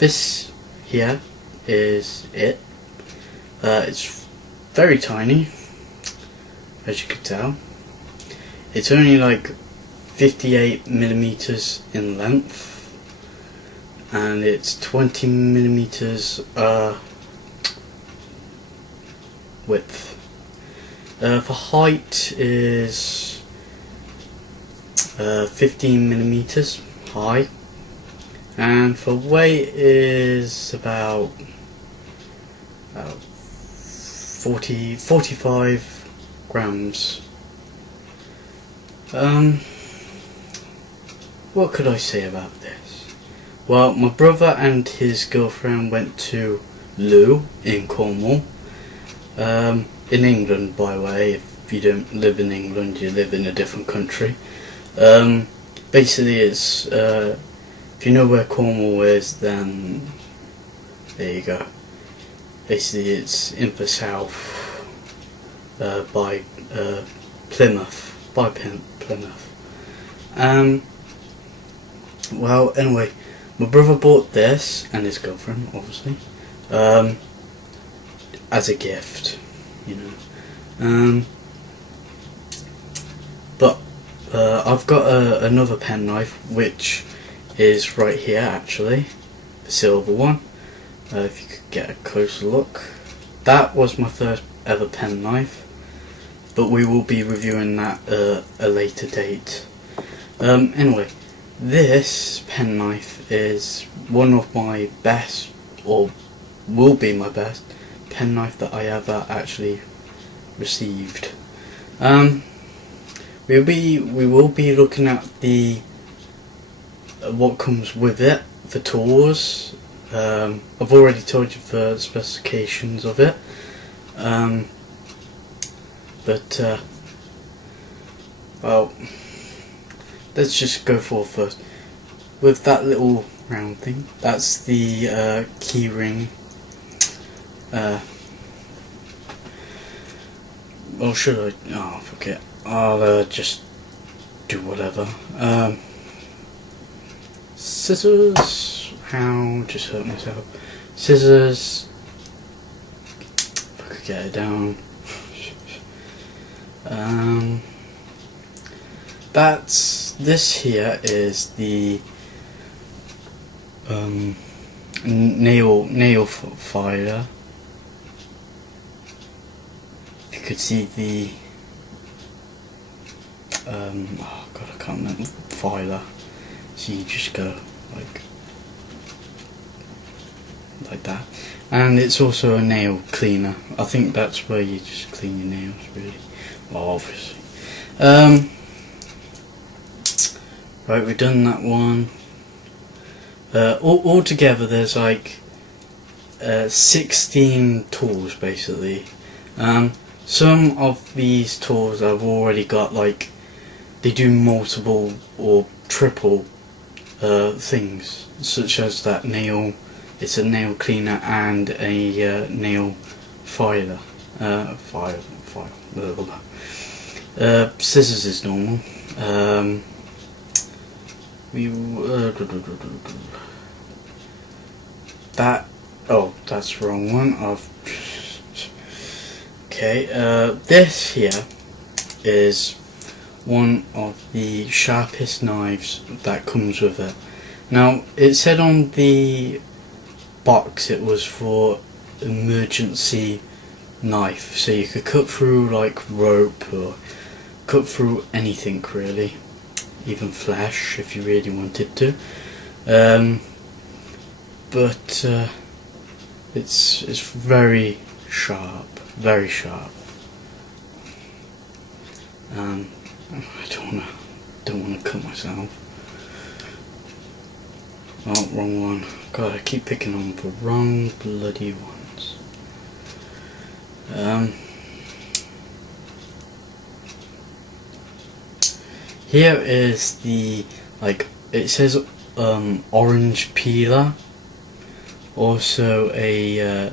this here is it. It's very tiny, as you can tell. It's only like 58 millimeters in length, and it's 20 millimeters width. For height is 15 millimeters high, and for weight is about 45 grams. What could I say about this? Well, my brother and his girlfriend went to Loo in Cornwall, in England, by the way. If you don't live in England, you live in a different country. Basically, it's if you know where Cornwall is, then there you go. Basically, it's in the south, by Plymouth, Plymouth. Well, anyway, my brother bought this, and his girlfriend, obviously, as a gift, you know. But I've got another penknife, which is right here, actually, the silver one. If you could get a closer look, that was my first ever penknife, but we will be reviewing that at a later date. Anyway, this penknife is one of my best, or will be my best, penknife that I ever actually received. We will be looking at the what comes with it, the tools. I've already told you the specifications of it, but well, let's just go for first with that little round thing. That's the key ring. Or should I? Oh, forget. I'll just do whatever. Scissors. How? Just hurt myself. Scissors. If I could get it down. This here is the nail filer. If you could see the oh god, I can't remember, filer. So you just go like that, and it's also a nail cleaner. I think that's where you just clean your nails, really. Well, obviously. Right, we've done that one. All together there's like 16 tools basically. Some of these tools I've already got, like they do multiple or triple things, such as that nail. It's a nail cleaner and a nail filer. Scissors is normal. That's the wrong one. Okay. This here is one of the sharpest knives that comes with it. Now, it said on the box it was for emergency knife, so you could cut through like rope or cut through anything really, even flesh if you really wanted to. But it's very sharp, very sharp. I don't wanna cut myself. Oh, wrong one. God, I keep picking on the wrong bloody ones. Here is the, it says orange peeler. Also a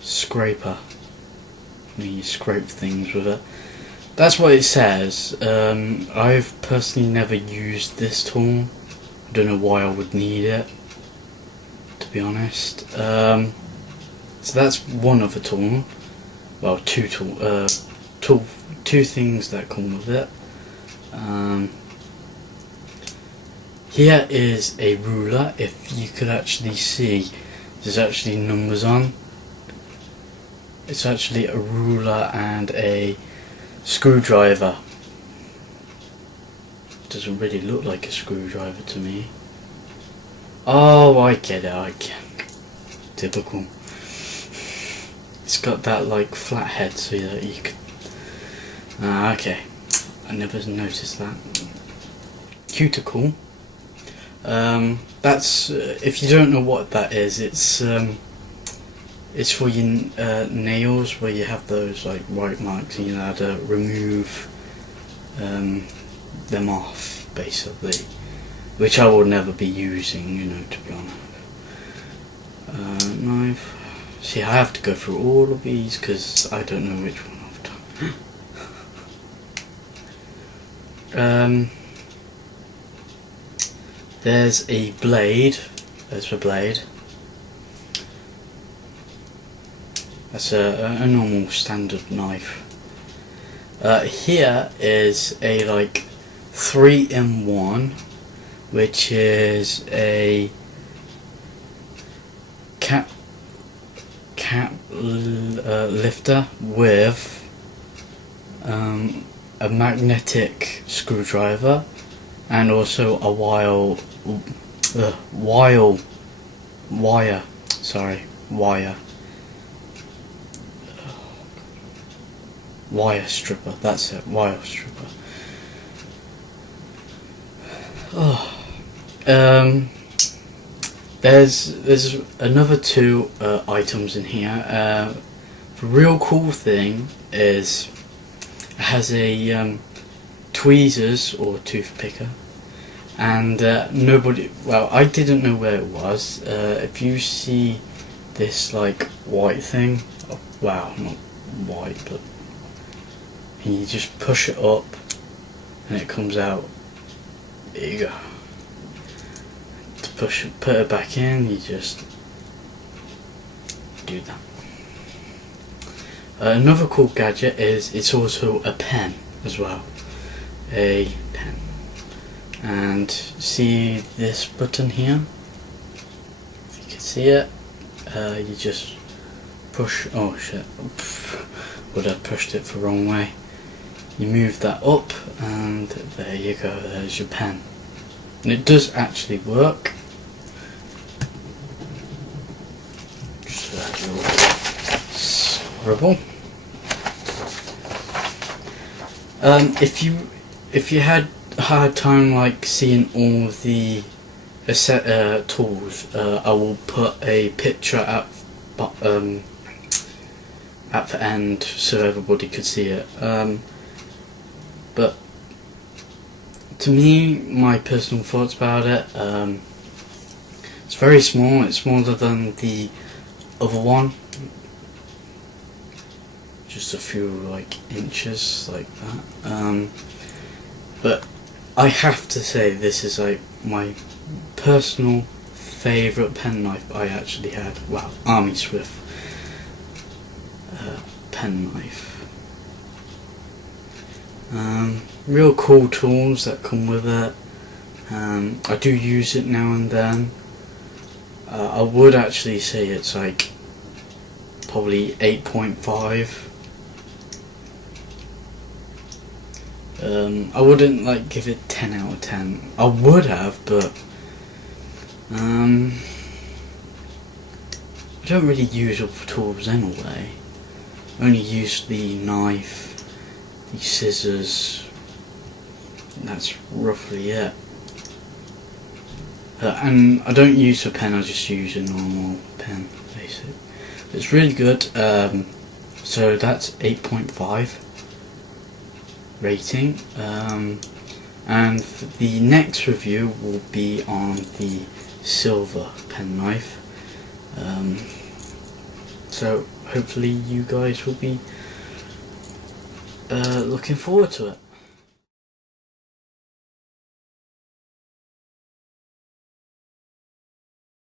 scraper. You scrape things with it. That's what it says. I've personally never used this tool I don't know why I would need it, to be honest. So that's one other tool. Well, two things that come with it. Here is a ruler. If you could actually see, there's actually numbers on. It's actually a ruler and a screwdriver. Doesn't really look like a screwdriver to me. Oh, I get it, I get it. Typical. It's got that like flat head so that you could... okay. I never noticed that. Cuticle. That's if you don't know what that is, it's for your nails where you have those like white marks and you know how to remove them off, basically, which I will never be using, you know, to be honest. Knife. See, I have to go through all of these because I don't know which one I've done. There's a blade. There's a blade. That's a normal standard knife. Here is a like 3-in-1, which is a cap lifter with a magnetic screwdriver and also a wire stripper. That's it, wire stripper. There's another two items in here. The real cool thing is it has a tweezers or toothpicker, and well, I didn't know where it was. If you see this like white thing, well, not white, but you just push it up and it comes out. There you go. To put it back in, you just do that. Another cool gadget is it's also a pen as well. A pen. And see this button here? If you can see it, you just push. Oh shit! Would have pushed it the wrong way. You move that up, and there you go. There's your pen, and it does actually work. Just a little scribble. If you had a hard time like seeing all of the tools, I will put a picture at the end so everybody could see it. But to me, my personal thoughts about it, it's very small. It's smaller than the other one, just a few like inches like that. But I have to say this is like my personal favourite penknife I actually had. Well, Army Swift penknife. Real cool tools that come with it. I do use it now and then. I would actually say it's like probably 8.5. I wouldn't like give it 10 out of 10. I would have, but I don't really use up tools anyway. I only use the knife, the scissors, and that's roughly it. And I don't use a pen, I just use a normal pen, basically. It's really good. So that's 8.5 rating. And the next review will be on the silver penknife. So hopefully you guys will be looking forward to it.